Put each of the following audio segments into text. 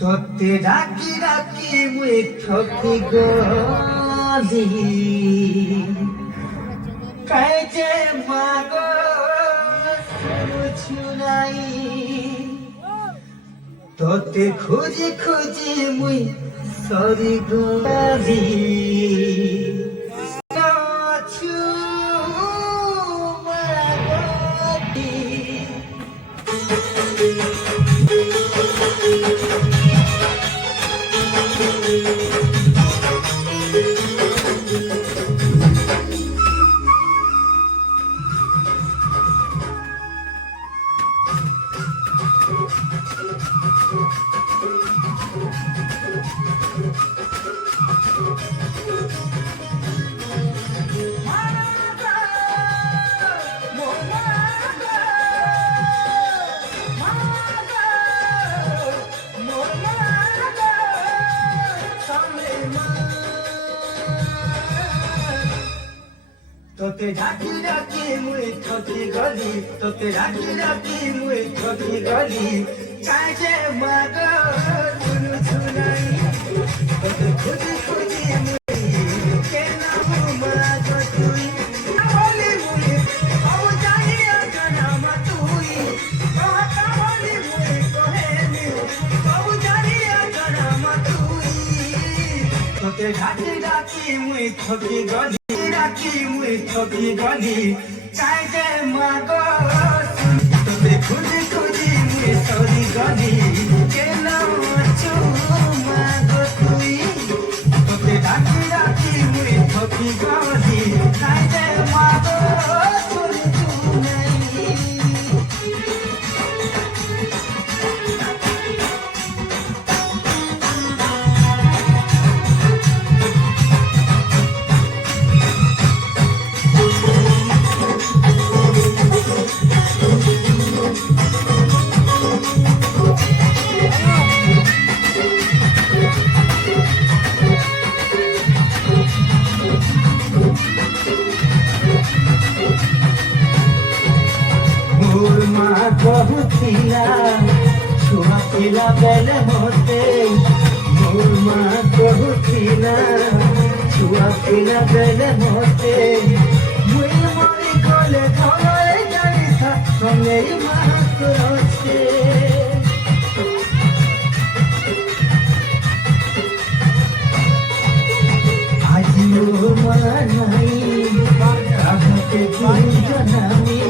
তোতে ডাকি ডাকি মুই ঠকি গলি কাইজে মাগ শুনছু নাই তোতে খুঁজি খুঁজি মুই সরি গলি তোতে ডাকি ডাকি মুই ঠকি গলি তোতে ডাকি ডাকি মুই ঠকি গলি কাজে মাগ শুনছু নাই তোতে খুঁজি খুঁজি মুই কেন মাগ তুই বলি মুই আও জানিয়া জানামা তুই বলি মুই কহেনি আও জানিয়া জানামা তুই তোতে ডাকি ডাকি মুই ঠকি গলি ডাকি মুই ঠকি গলি কাইজে মাগ তোতে খুঁজি খুঁজি মুই সরি গলি কেন আছো মাগ তুই তোতে ডাকি ডাকি মুই ঠকি গলি কাইজে মাগ শুনছু নাই মোর মা কহুথিলা ছুয়া পিলা বেলে মতে মোর মা কহুথিলা ছুয়া পিলা বেলে মতে মুই মরি গলে ঘরে যাইতা সঙ্গে মা করছে আজি মোর মা নাই কাহাকে তুই জানামি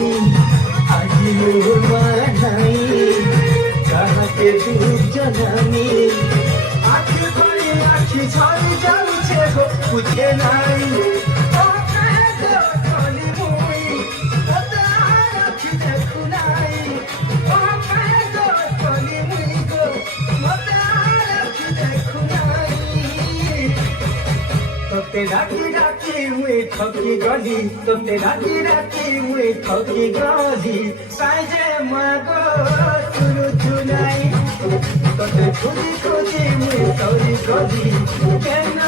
আজি মোর মা নাই কাহাকে তুই জানামি আখি ভরে আখি ঝরে যাচ্ছে গো বুঝে নাই আখি দেখু নাই দেখু নাই তোতে ডাকি ডাকি মুই ঠকি গলি তোতে ডাকি ডাকি মুই ঠকি গলি কাইজে মাগ শুনছু নাই তোতে খুঁজি খুঁজি মুই সরি গলি কেন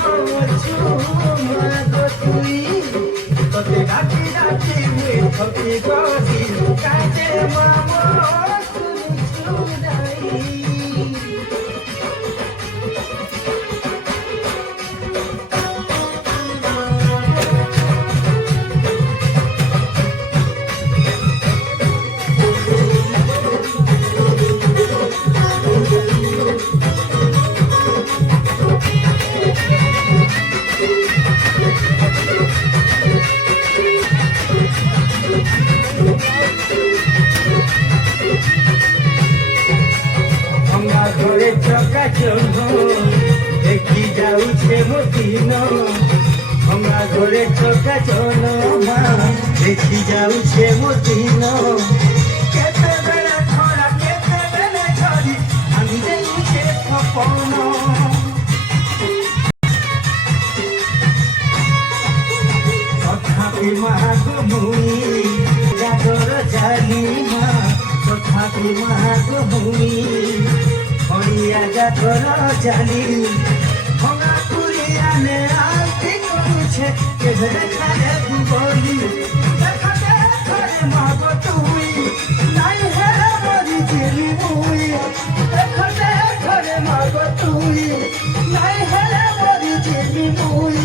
আছো মাগ তুই তোতে ডাকি ডাকি মুই ঠকি গলি কাইজে মাগ শুনছু নাই ঘরে চকা চৌন দেখি যাউছে মো দিন ভঙ্গা ঘরে চকা চৌন মা দেখি যাউছে মো দিন কেতেবেলে খরা কেতেবেলে ঝরি আমি দেখুছে সপন তথাপি মা গো মুই জাগর জানি মা তথাপি মা গো মুই হরিয়া জাগর জানি ভঙা পুরিয়া নে খালে বলি দেখাতে ধরে মাগ তুই নাই হেরে মরি চিনি মুই দেখাতে ধরে মাগ তুই নাই হেরে মরি চিনি মুই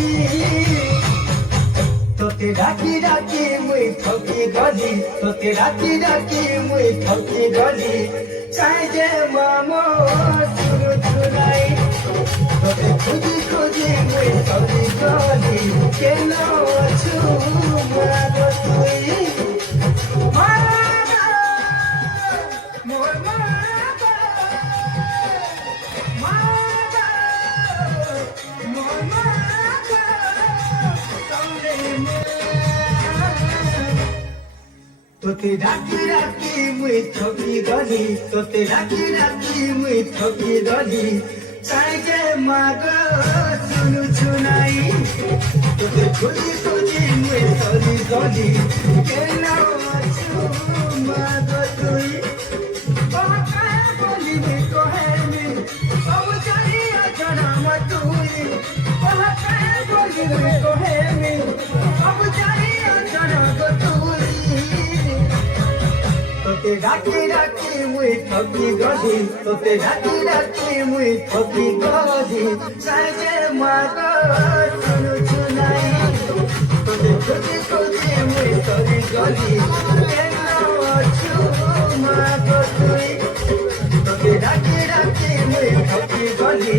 তোতে ডাকি ডাকি মুই ঠকি গলি তোতে ডাকি ডাকি মুই ঠকি গলি চাই যে মামো শুরু শুনাই তোতে খুঁজি খুঁজি মুই ঠকি গলি কেন আছু মাগ তুই মাগ মোর মাগ মাগ মোর মাগ তোতে ডাকি ডাকি মুই ঠকি গলি তোতে ডাকি ডাকি মুই ঠকি গলি চাই যে মাগ শুনু শুনাই তোতে খুঁজি খুঁজি মুই তরি গলি কেন আছু মাগ তুই বাবা বলিবি কহেনি সব জানি অজনাম তুই বাবা বলিবি কহেনি সব জানি অজনাম তুই তোতে ডাকি ডাকি মুই ঠকি গলি তোতে ডাকি ডাকি মুই ঠকি গলি চাই যে মাগ শুনু শুনাই তোতে খুঁজি খুঁজি মুই তরি গলি কেন আছু মাগ তুই তোতে ডাকি ডাকি মুই ঠকি গলি